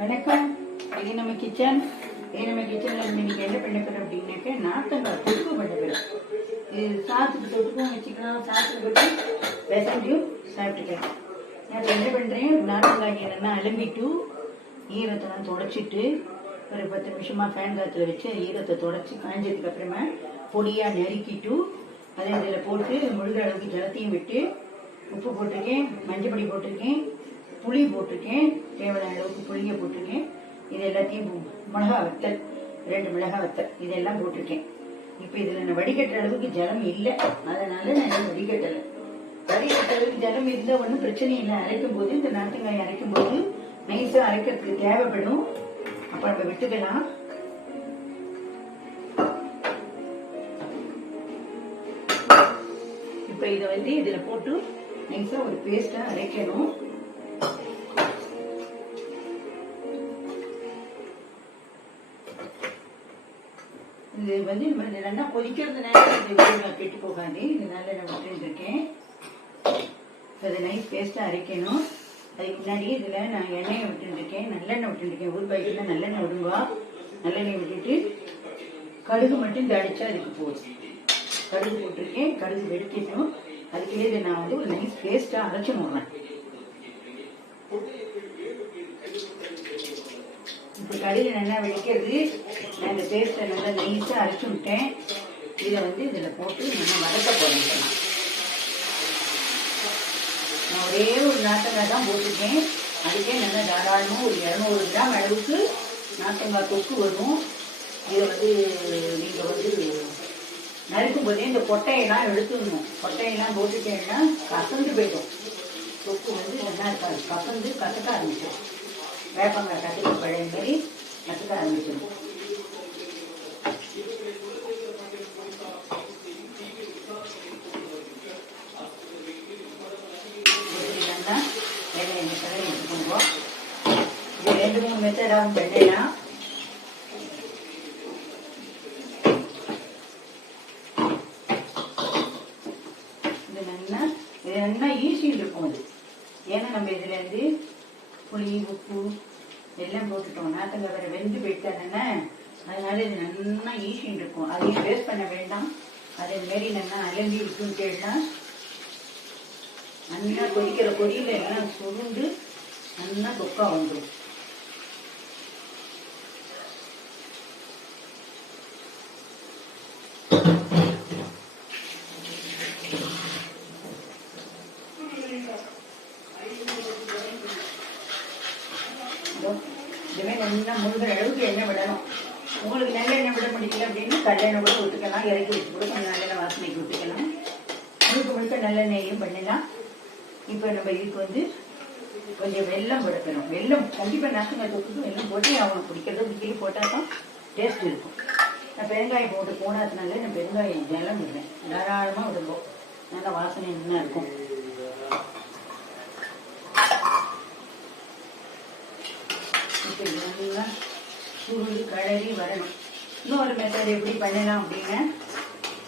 வணக்கம். இது நம்ம கிச்சன். நம்ம கிச்சனில் இன்னைக்கு என்ன பண்ண போகிறோம் அப்படின்னாக்க நார்த்தங்காய் தொக்கு பண்ண போகிறோம். இது சாத்துக்கு தொட்டுக்கும் வச்சுக்கலாம், சாத்துக்கு போட்டு பெசஞ்சும் சாப்பிட்டுக்கலாம். நான் என்ன பண்ணுறேன், நார்த்தங்காய் என்னென்னா அலம்பிட்டு ஈரத்தெல்லாம் தொடச்சிட்டு ஒரு 10 நிமிஷமாக ஃபேன் காற்றுல வச்சு ஈரத்தை தொடச்சி காய்ஞ்சதுக்கு அப்புறமா பொடியாக நறுக்கிட்டு அதை இதில் போட்டு முழுகிற அளவுக்கு ஜலத்தையும் விட்டு உப்பு போட்டிருக்கேன், மஞ்சள் பொடி போட்டிருக்கேன், புளி போட்டிருக்கேன், தேவையான அளவுக்கு புளியை போட்டிருக்கேன். இது எல்லாத்தையும் மிளகா வத்தல் 2 மிளகா வத்தல் இதெல்லாம் போட்டிருக்கேன். இப்போ இதில் நான் வடிகட்டுற அளவுக்கு ஜலம் இல்லை, அதனால நான் வடிகட்டலை. வடிகட்டுற அளவுக்கு ஜலம் இருந்தால் ஒன்றும் பிரச்சனை இல்லை. அரைக்கும் போது இந்த நாட்டுங்காய் அரைக்கும் போது நைஸாக அரைக்கிறதுக்கு தேவைப்படும். அப்போ நம்ம விட்டுக்கலாம். இப்போ இதை இதில் போட்டு நைஸாக ஒரு பேஸ்ட்டாக அரைக்கணும். இது நம்ம நல்லா கொதிக்கிறதுனால கெட்டு போகாது. இது நல்லா நான் விட்டுருக்கேன். அதை நைஸ் பேஸ்ட்டாக அரைக்கணும். அதுக்கு முன்னாடி இதில் நான் எண்ணெயை விட்டுருக்கேன், நல்லெண்ணெய் விட்டுருக்கேன். ஊர் பாய்க்கில் நல்லெண்ணெய் விடுவா. நல்லெண்ணெய் விட்டுட்டு கடுகு மட்டும் தாளிச்சா அதுக்கு போகுது. கடுகு போட்டிருக்கேன், கடுகு வெடிக்கட்டும். அதுக்கே இதை நான் ஒரு நைஸ் பேஸ்ட்டாக அரைச்சி விடுறேன். இப்போ கடுகு நல்லா வெடிக்கிறது. நான் இந்த பேஸ்ட்டை நல்லா நைஸாக அரைச்சி விட்டேன். இதை இதில் போட்டு நல்லா வதக்க போகிறேன். நான் ஒரே ஒரு நார்த்தங்காய் தான் போட்டிருக்கேன். அதுக்கே நல்லா தாராளமாக ஒரு 200 கிராம் அளவுக்கு நார்த்தங்காய் தொக்கு வரும். இதை நீங்கள் நறுக்கும் போதே இந்த கொட்டையெல்லாம் எடுத்துடணும். கொட்டையெல்லாம் போட்டுட்டேன்னா கசந்து போயிடும். தொக்கு நல்லா இருக்காது, கசந்து கசக்க ஆரம்பிச்சிடும். வேப்பங்காய் கசக்க பழைய மாதிரி கசக்க ஆரம்பிச்சிடும். வெங்காயம் மசாலா எடுத்துக்கோங்க. இது 2-3 மெத்தடாகவும் பண்ணலாம். இது நல்லா ஈஸியில் இருக்கும். அது ஏன்னா நம்ம இதுலேருந்து புளி உப்பு எல்லாம் போட்டுட்டோம். நார்த்தங்காய் வேற வெந்து போயிட்டானே, அதனால இது நல்லா ஈஸியில் இருக்கும். அதையும் வேஸ்ட் பண்ண வேண்டாம். அதே மாரி நல்லா அலம்பி விட்டுட்டேன்னா நல்லா கொதிக்கிற கொதியில் எல்லாம் சுருண்டு நல்லா தொக்கா வந்துடும். இதுவே நல்லா முழுகிற அளவுக்கு எண்ணெய் விடணும். உங்களுக்கு நல்ல எண்ணெய் விட முடியல அப்படின்னு கடலெண்ணெய் கூட விட்டுக்கலாம். இறக்கி வச்சு கூட கொஞ்சம் நல்லெண்ணெய் வாசனைக்கு விட்டுக்கலாம். முழுக்க நல்லெண்ணெயும் பண்ணலாம். இப்போ நம்ம இதுக்கு கொஞ்சம் வெல்லம் போடணும். வெல்லம் கண்டிப்பாக நார்த்தங்காய் தொக்குக்கு வெல்லம் போட்டு அவங்க பிடிக்கிறத பிடிக்கி போட்டால் தான் டேஸ்ட் இருக்கும். நான் பெருங்காயம் போட்டு போடாதனால நான் பெருங்காயம் வெல்லம் விடுவேன். தாராளமாக விடுவோம், நல்லா வாசனை நல்லா இருக்கும். இப்போ நல்லா சுருள் கலரி வரணும். இன்னொரு மெத்தட் எப்படி பண்ணலாம் அப்படின்னா,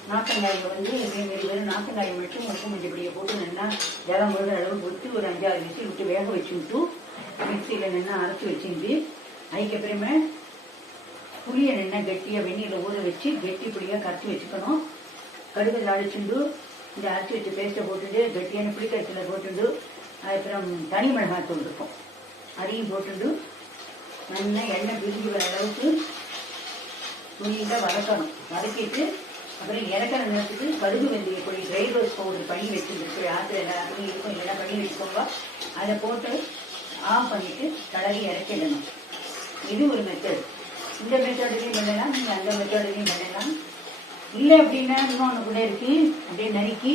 நார்த்தங்காயை இதேமாரி வெறும் நார்த்தங்காயை மட்டும் உப்பு மஞ்சப்படியை போட்டு நல்லா ஜலம் போடுற அளவு போட்டு ஒரு 5-6 விசில் விட்டு வேக வச்சுட்டு மிக்சியில் நல்லா அரைச்சி வச்சுட்டு அதுக்கப்புறமா புளியை நல்லா கெட்டியாக வெந்நீரில் ஊற வச்சு கெட்டி புளியாக கரைச்சி வச்சுக்கணும். கடுகு அடிச்சுண்டு இந்த அரைச்சி வச்ச பேஸ்ட்டை போட்டுட்டு கெட்டியான புளிக்கரைச்சலை போட்டுட்டு அதுக்கப்புறம் தனி மிளகாத்தூள் இருக்கும், அதையும் போட்டுட்டு நல்லா எண்ணெய் பிரிஞ்சு வர அளவுக்கு துணியில் வதக்கணும். வதக்கிட்டு அப்புறம் இறக்கிற நேரத்துக்கு கடுகு வெந்தய பொடி ட்ரை ரோஸ் பவுடர் பண்ணி வச்சுருக்கு. ஆற்று எல்லாத்துக்கும் இருக்கும், இல்லைன்னா பண்ணி வச்சுக்கோங்க. அதை போட்டு ஆஃப் பண்ணிவிட்டு கலரி இறக்கிடணும். இது ஒரு மெத்தட். இந்த மெத்தட்லையும் பண்ணலாம், நீங்கள் அந்த மெத்தட்லையும் பண்ணலாம். இல்லை அப்படின்னா இன்னொன்று கூட இருக்குது. அப்படியே நறுக்கி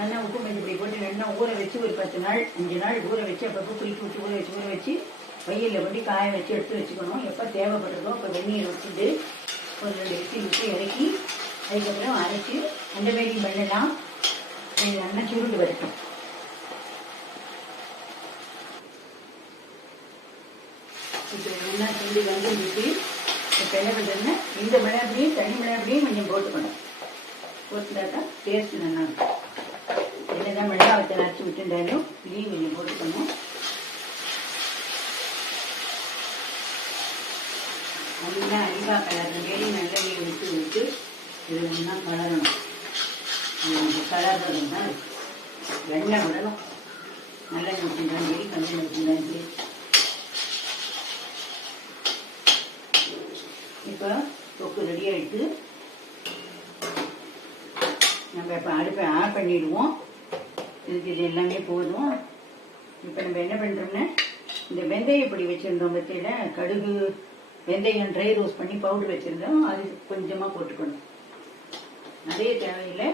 நல்லா உப்பு மஞ்சள் போட்டு நல்லா ஊற வச்சு ஒரு 10 நாள் 5 நாள் ஊற வச்சு அப்பப்போ குளிக்க விட்டு ஊற வச்சு வெயிலில் கொண்டு காய வச்சு எடுத்து வச்சுக்கணும். எப்போ தேவைப்படுறதோ அப்போ வெந்நீரை வச்சுட்டு ஒரு 2 விசில் விட்டு இறக்கி அதுக்கப்புறம் அரைச்சி அந்த மாரியும் பண்ணலாம். நல்லா சுருண்டு வரைக்கும். இப்போ நல்லா சுருண்டு வந்துட்டு இப்போ என்ன பண்ணுறதுன்னா இந்த மிளகாயும் தனி மிளகாயும் கொஞ்சம் போட்டுக்கணும். போட்டுட்டா தான் டேஸ்ட்டு நல்லா இருக்கும். என்னதான் மிளகாய் வச்சு அரைச்சி விட்டுட்டாலும் இதையும் கொஞ்சம் போட்டுக்கணும். நல்லா அரிவா கலர் மாரி நல்லெண்ணெய் விட்டு விட்டு இது ஒன்றா கலரணும். இது கலர்றது தான் வெண்ணெய் விடணும். நல்லெண்ணெய் ஊற்றிருந்தாலும் சரி கஞ்செண்ணெய் ஊற்றிருந்தாலும் சரி. இப்போ தொக்கு ரெடி ஆகிட்டு நம்ம இப்போ அடுப்பை ஆஃப் பண்ணிடுவோம். இதுக்கு இது எல்லாமே போதும். இப்போ நம்ம என்ன பண்ணுறோம்னா இந்த வெந்தயம் இப்படி வச்சுருந்தோம் பற்றியில் கடுகு வெந்தயம் ட்ரை ரோஸ்ட் பண்ணி பவுடர் வச்சுருந்தோம். அது கொஞ்சமாக போட்டுக்கணும். அதே தேவையில்லை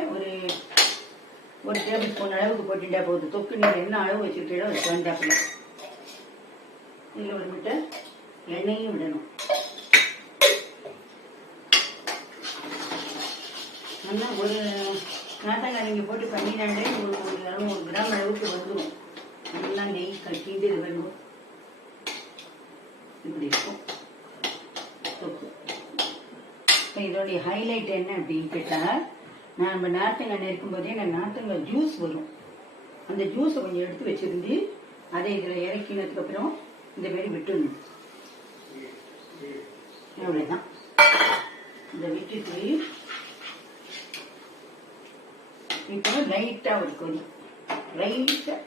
ஒரு டேபிள் ஸ்பூன் அளவுக்கு போட்டுட்டா போகுது. தொக்கு நீர் என்ன அளவு வச்சுருக்கீங்களோ அது தகுந்தாப்புல. இதில் ஒரு முட்டை எண்ணெயும் விடணும். நல்லா ஒரு நாத்தங்காய் நீங்கள் போட்டு பண்ணினாண்டே ஒரு 100 கிராம் அளவுக்கு வந்துடும். நல்லா நெய் கட்டிட்டு இது வேணும். இப்படி இருக்கும் தொக்கு. இப்போ இதோடைய ஹைலைட் என்ன அப்படின்னு கேட்டால், நம்ம நாத்தங்காய் நெருக்கும் போதே நான் நாத்தங்காய் ஜூஸ் வரும். அந்த ஜூஸை கொஞ்சம் எடுத்து வச்சிருந்து அதை இதில் இறக்கினதுக்கப்புறம் இந்த மாரி விட்டுடணும். அவ்வளோதான். இதை விட்டுட்டு இப்போ லைட்டாக ஒரு கொதி லைட்டாக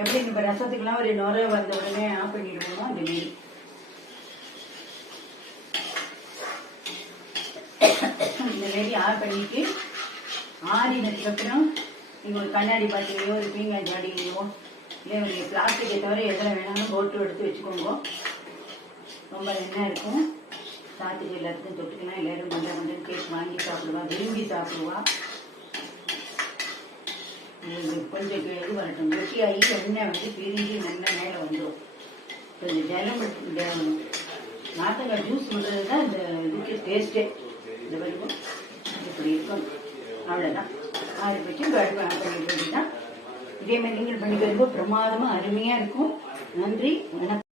எப்படி இப்போ ரசத்துக்கெல்லாம் ஒரு நுரை வந்த உடனே ஆஃப் பண்ணிடுவோமோ அந்த மாரி இந்த மாரி ஆஃப் பண்ணிட்டு ஆறினதுக்கப்புறம் நீங்கள் ஒரு கண்ணாடி பாட்டிலையோ ஒரு பீங்காய் ஜாடியிலையோ இல்லை ஒரு பிளாஸ்டிக்கை தவிர எதில் வேணாலும் போட்டு எடுத்து வச்சுக்கோங்க. ரொம்ப எண்ணெய் இருக்கும். சாத்துக்கு எல்லாத்துக்கும் தொட்டுக்கலாம். எல்லோரும் கொஞ்சம் கொஞ்சம் கேக் வாங்கி சாப்பிடுவா, விரும்பி சாப்பிடுவா. கொஞ்சம் இது வரட்டும். கெட்டியாகி எண்ணெய் வந்து பிரிஞ்சு நல்லா மேலே வந்துடும். கொஞ்சம் ஜலம் இந்த நாத்தங்காய் ஜூஸ் பண்ணுறது தான் இந்த இதுக்கு டேஸ்ட்டே. இந்த வரைக்கும் இப்படி இருக்கும். அவ்வளோதான். ஆறு போச்சு அடுப்பு ஆன் பண்ணி வேண்டிதான். இதே மாதிரி நீங்கள் பண்ணிக்கிறது பிரமாதமாக அருமையாக இருக்கும். நன்றி, வணக்கம்.